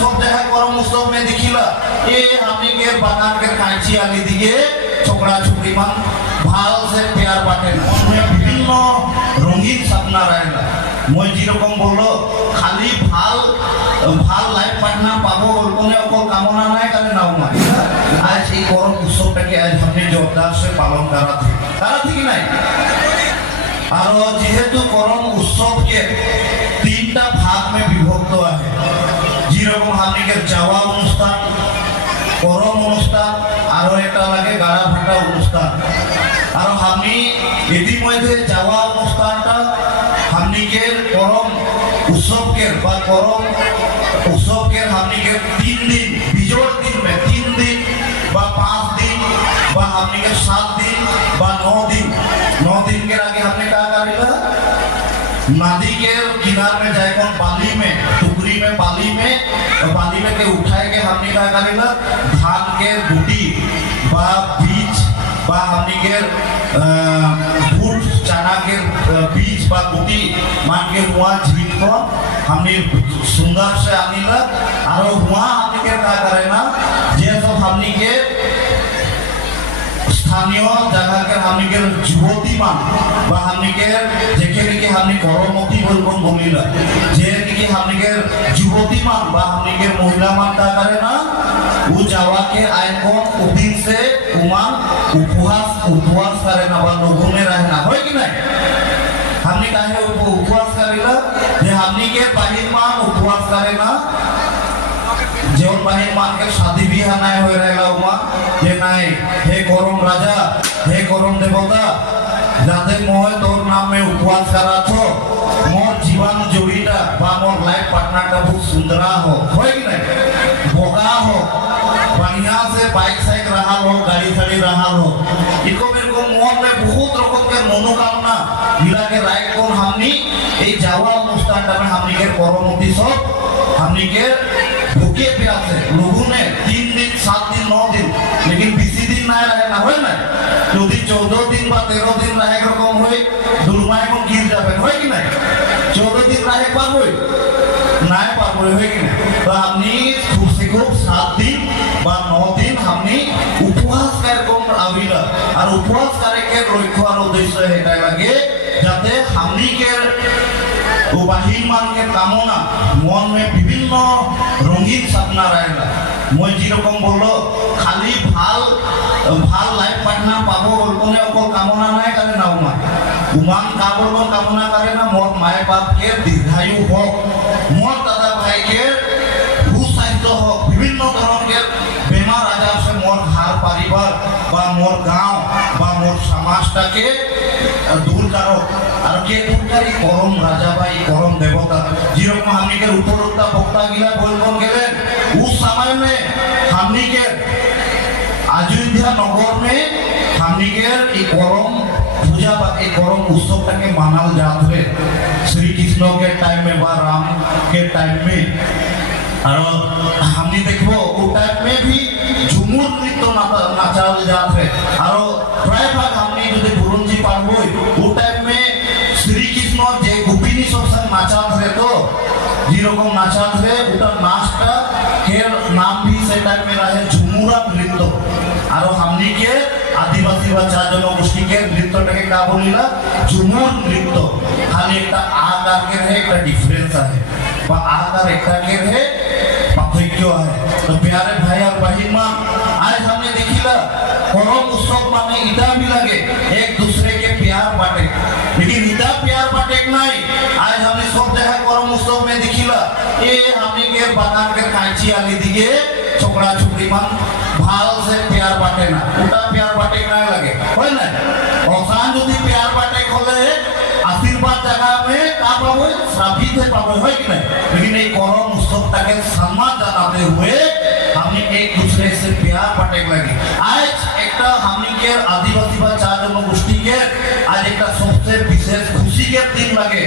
सब जगह करम उत्सव में दिखिला ये हमनी के बागान के कांची आली दिए छोकरा छोकरी मान ভাল से प्यार बाटे उनमें विभिन्न रंगीन सपना रहेला মই যেরকম বললো খালি ভাল ভাল লাইফ পার্টনার পাবো বলবনে অকল কামনা নাই কারণে নাও না আজ এই করম উৎসবটাকে আজ আপনি জোরদার से पालन करा थी कि नहीं और जेहेतु करम उत्सव के तीनटा भाग में विभक्त है যেরকম हमनी के जावा অনুষ্ঠান करम অনুষ্ঠান और একটা লাগে গাড়া ফাটা অনুষ্ঠান और हमनी ইতিমধ্যে जावा অনুষ্ঠানটা हमनी के करम उत्सव के बा करम उत्सव के हमनी के 3 दिन बिजोड़ दिन में 3 दिन बा 5 दिन बा हमनी के 7 दिन बा 9 दिन के आगे हमने क्या करेगा नदी के किनार में जाए कौन बाली में टुकड़ी में बाली में के उठाए के हमने क्या करेगा धान के गुटी बा बीज बा हमने के बूट चना के बीज बा गुटी मान के हुआ झीट को हमने सुंदर से आनीला और हुआ हमने के क्या करेगा ये सब हमने के स्थानीय जगह के हमनी के युवती मान बा हमनी के जेके के हमनी करमती बोलबो बोलिला जे के हमनी के युवती मान बा हमनी के महिला मान का करे ना वो जावा के आइन को दिन से उमान उपवास करे ना बा लोगों में रहना होय कि नहीं हमनी काहे उपवास करेला जे हमनी के बाहिर मान उपवास करे ना जेवन बाहिर मान के शादी बियाह नहीं हो रहेला उमा जे नहीं हे करम राजा हे करम देवता जाते मोह तोर नाम में उपवास करा छो मोर जीवन जोड़ीटा बा मोर लाइफ पार्टनरटा बहुत सुंदरा हो होय कि नहीं बोगा हो बढ़िया से बाइक साइक रहा हो गाड़ी साड़ी रहा हो इको मेरे को मन में बहुत रकम के मनोकामना मिला के राइट कोन हमनी এই जावा অনুষ্ঠানটা में हमनी के करमती सब हमनी के भूखे प्यासे लोगों ने 3 दिन 7 दिन 9 दिन लेकिन 20 दिन ना रहे ना होय ना যদি 14 दिन বা 13 दिन रहे रकम होय दुर्माय को गिर जाবে होय कि नहीं 14 दिन रहे पाबो না পাবো होय कि नहीं तो हमनी खूब से खूब 7 दिन বা 9 दिन हमनी उपवास कर कोन आविला और उपवास करे के रखवार उद्देश्य हेटा लागे যাতে हमनी के बाहिर मान के कामना मन में विभिन्न रंगीन सपना रहेगा मैं যেরকম বললো খালি ভাল ভাল লাইফ পার্টনার পাবো বলবনে অকল কামনা নাই কারণে নাও না উমান কা বলবো কামনা করে না মোর মায়ের বাপ के দীর্ঘায়ু হোক মোর দাদা ভাই के সুস্বাস্থ্য হোক বিভিন্ন ধরনের বেমার আজার से মোর ঘর পরিবার বা মোর গাঁও বা মোর সমাজটাকে दूर करो और के दूर करी करम राजा भाई करम देवता যেরকম हमनी के उपरोक्ता वक्ता गिला बोलबो गेलेन उस समय में हमनी के अयोध्या नगर में हमनी के ई करम पूजा बा ई करम उत्सव के मानल जात है श्री कृष्ण के टाइम में बा राम के टाइम में और हमनी देखबो ओ टाइम में भी झुमुर नृत्य नाचल जात है और प्राय भाग हमनी যদি बुरंजी पाबो ओ टाइम में श्री कृष्ण जे गोपिनी सब संग नाचत है तो যেরকম नाचत है ওটা नाचटा के नाम भी से टाइम में रहे झुमुरा नृत्य और हमनी के आदिवासी বা চার জনগোষ্ঠী के नृत्यটাকে का बोलिला झुमुर नृत्य खाली একটা आकार के है একটা डिफरेंस है বা आकार একটা के है पार्थक्य है तो प्यारे भाई और बहन मां आज हमने देखिला करम उत्सव माने इटा भी लगे एक दूसरे के प्यार बाटे लेकिन इटा प्यार बाटे नहीं आज हमने सब जगह करम उत्सव में देखिला ये हमने के बागान के कांची आली दिए छोकरा छोकरी मान ভাল से प्यार बाटे ना उटा प्यार बाटे ना लगे होय ना औसान যদি प्यार बाटे खोले आशीर्वाद जगह में का पाबो श्रापित है पाबो होय कि नहीं लेकिन ये करम उत्सव के सम्मान जनाते हुए हमने एक दूसरे से प्यार बाटे लगे आज एक हमनी के आदिवासी बा चार जनगोष्ठी के आज एक सबसे विशेष खुशी के दिन लगे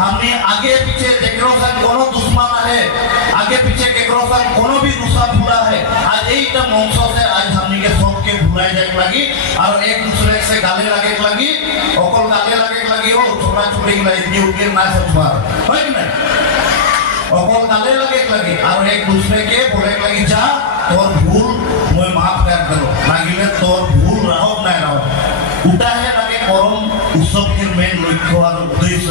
हमने आगे पीछे जेकरो संग कोनो दुश्मन है आगे पीछे केकरो संग कोनो भी दूसरा भूला है आज एटा मंच से आज हमनी के सब के भुलाए जाए लगी और एक दूसरे से गाले लगे लगी ओकल गाले लगे लगी हो छोटा छोटी लगी उनके ना सब बार होय कि नहीं ओकल गाले लगे लगी और एक दूसरे के बोले लगी जा तोर भूल मैं माफ कर दो লাগিলে তোর ভুল রাহক নাই রাহক উটাহে লাগে করম উৎসবের মেন লক্ষ্য আর উদ্দেশ্য